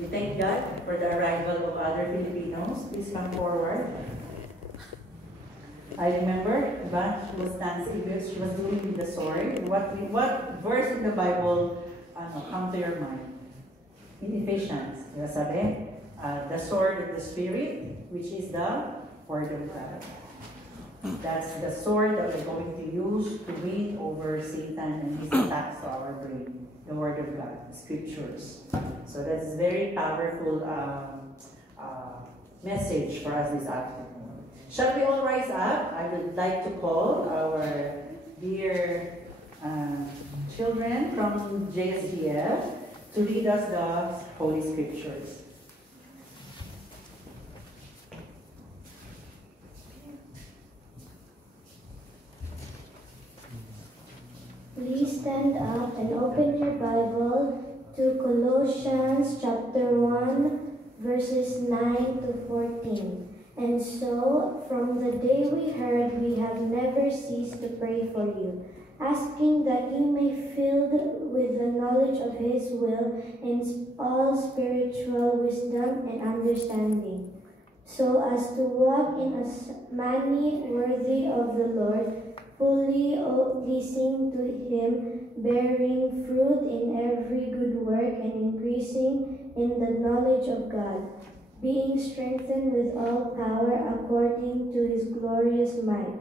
We thank God for the arrival of other Filipinos. Please come forward. I remember, she was dancing, she was doing with the sword. What verse in the Bible come to your mind? In Ephesians, sabi, the sword of the Spirit, which is the Word of God. That's the sword that we're going to use to win over Satan and his attacks to our brain. The Word of God, the Scriptures. So that's a very powerful message for us this afternoon. Shall we all rise up? I would like to call our dear children from JSGF to read us the Holy Scriptures. Please stand up and open your Bible to Colossians chapter 1, verses 9 to 14. And so, from the day we heard, we have never ceased to pray for you, asking that you may be filled with the knowledge of His will in all spiritual wisdom and understanding, so as to walk in a manner worthy of the Lord, fully pleasing to Him, bearing fruit in every good work and increasing in the knowledge of God, being strengthened with all power according to His glorious might,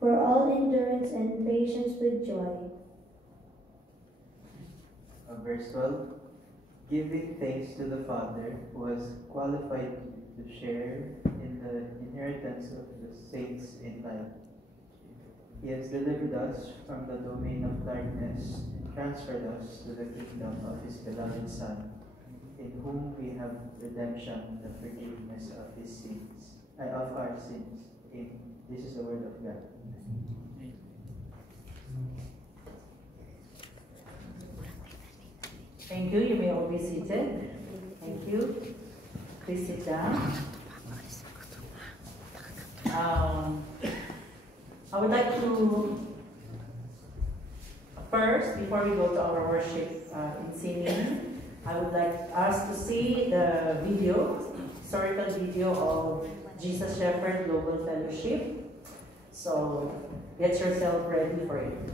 for all endurance and patience with joy. Verse 12, giving thanks to the Father who has qualified to share in the inheritance of the saints in light. He has delivered us from the domain of darkness and transferred us to the kingdom of His beloved Son, in whom we have redemption, the forgiveness of His sins, of our sins. This is the word of God. Thank you. You may all be seated. Thank you. Please sit down. I would like to first, before we go to our worship in singing, I would like us to see the historical video of Jesus Shepherd Global Fellowship. So get yourself ready for it.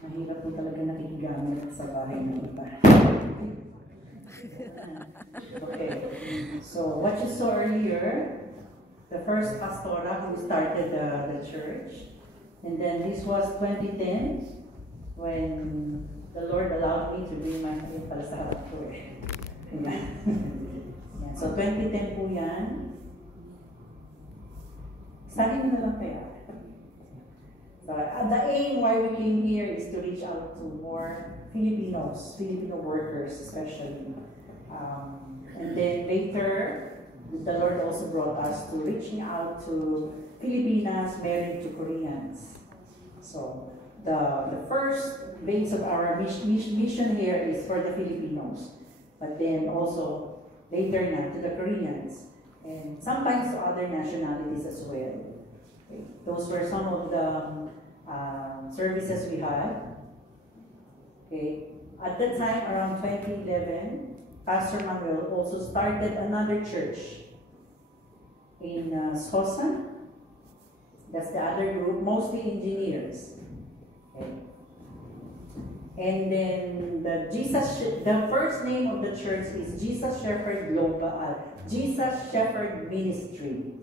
Mahirap po talaga nakikigamit sa bahay ng iba. Okay, so what you saw earlier, the first pastora who started the church, and then this was 2010 when the Lord allowed me to bring my faith para sa harap ko eh. Yeah, so 2010 po yan. Study mo na lang kaya. The aim why we came here is to reach out to more Filipinos, Filipino workers especially. And then later, the Lord also brought us to reaching out to Filipinas married to Koreans. So the first base of our mission here is for the Filipinos. but then also later na to the Koreans, and sometimes to other nationalities as well. Okay. Those were some of the services we had. Okay. At that time, around 2011, Pastor Manuel also started another church in Sosa. That's the other group, mostly engineers. Okay. And then the first name of the church is Jesus Shepherd Jesus Shepherd Ministry.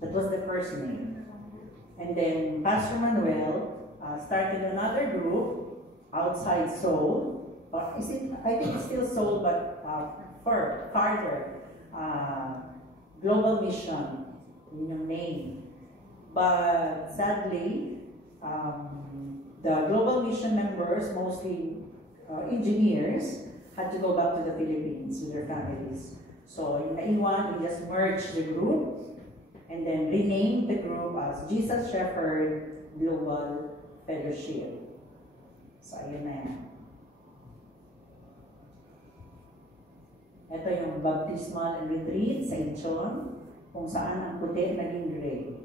That was the first name. And then Pastor Manuel started another group outside Seoul. I think it's still Seoul, but farther. Global Mission, in your name. But sadly, the Global Mission members, mostly engineers, had to go back to the Philippines with their families. So in naiwan, we just merged the group and then renamed the group as Jesus Shepherd Global Fellowship. So ayun na yan. Ito yung baptismal retreat sa Incheon, kung saan ang puti naging gray.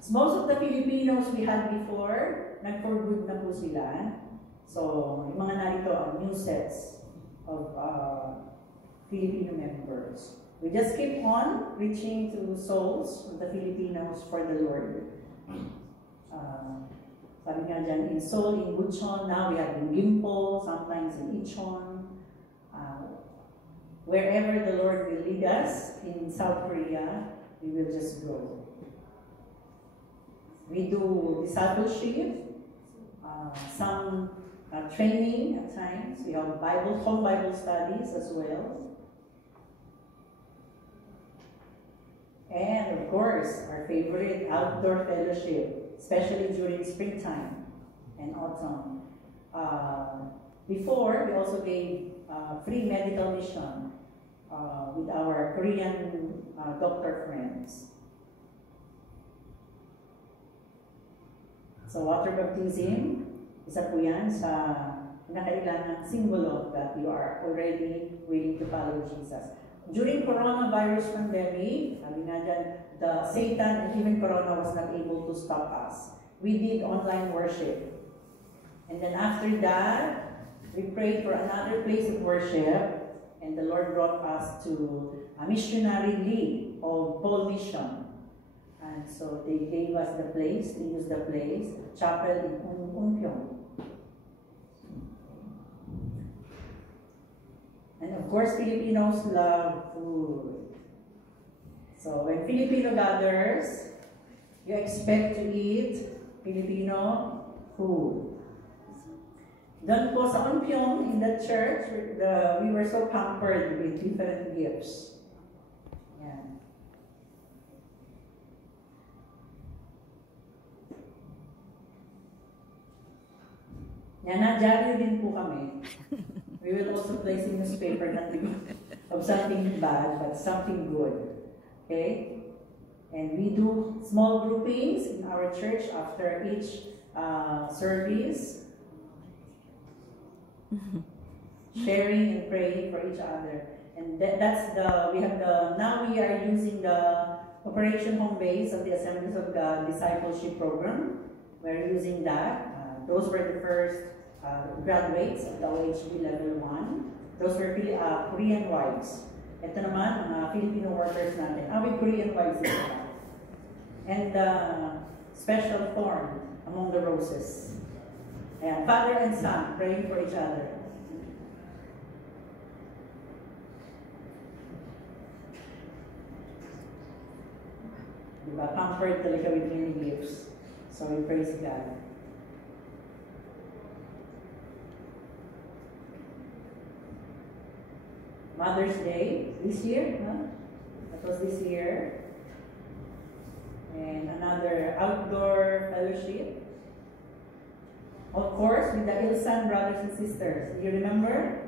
So most of the Filipinos we had before, nag-for good na po sila. So, yung mga narito ang new sets of Filipino members. We just keep on reaching to souls of the Filipinos for the Lord. Sabi nga dyan, in Seoul, in Bucheon, now we have in Gimpo, sometimes in Incheon. Wherever the Lord will lead us in South Korea, we will just grow. We do discipleship, some training at times. We have home Bible studies as well. And of course, our favorite outdoor fellowship, especially during springtime and autumn. Before, we also gave free medical mission with our Korean doctor friends. So water baptism, isa po yan sa nakailangang simbolo that you are already willing to follow Jesus. During coronavirus pandemic, sabi nga dyan, the Satan and even Corona was not able to stop us. We did online worship. And then after that, we prayed for another place of worship, and the Lord brought us to a missionary league of Paul Mission. And so they gave us the place, they used the place, chapel in Unpyeong. And of course, Filipinos love food. So when Filipino gathers, you expect to eat Filipino food. Doon po sa Unpyeong, in the church, we were so pampered with different gifts. Yan. Yan, na-jolly din po kami. We will also place in newspaper nothing of something bad, but something good. Okay? And we do small groupings in our church after each service. Sharing and praying for each other. And now we are using the Operation Home Base of the Assemblies of God Discipleship Program. We're using that. Those were the first graduates of the OHB Level 1. Those were Korean wives. Ito naman, mga Filipino workers natin. With Korean wives nila. And special thorn among the roses. Ayan, father and son praying for each other. Diba? Comfort talaga with many gifts. So we praise God. Mother's Day this year, huh? That was this year. And another outdoor fellowship. Of course, with the Ilsan brothers and sisters. You remember?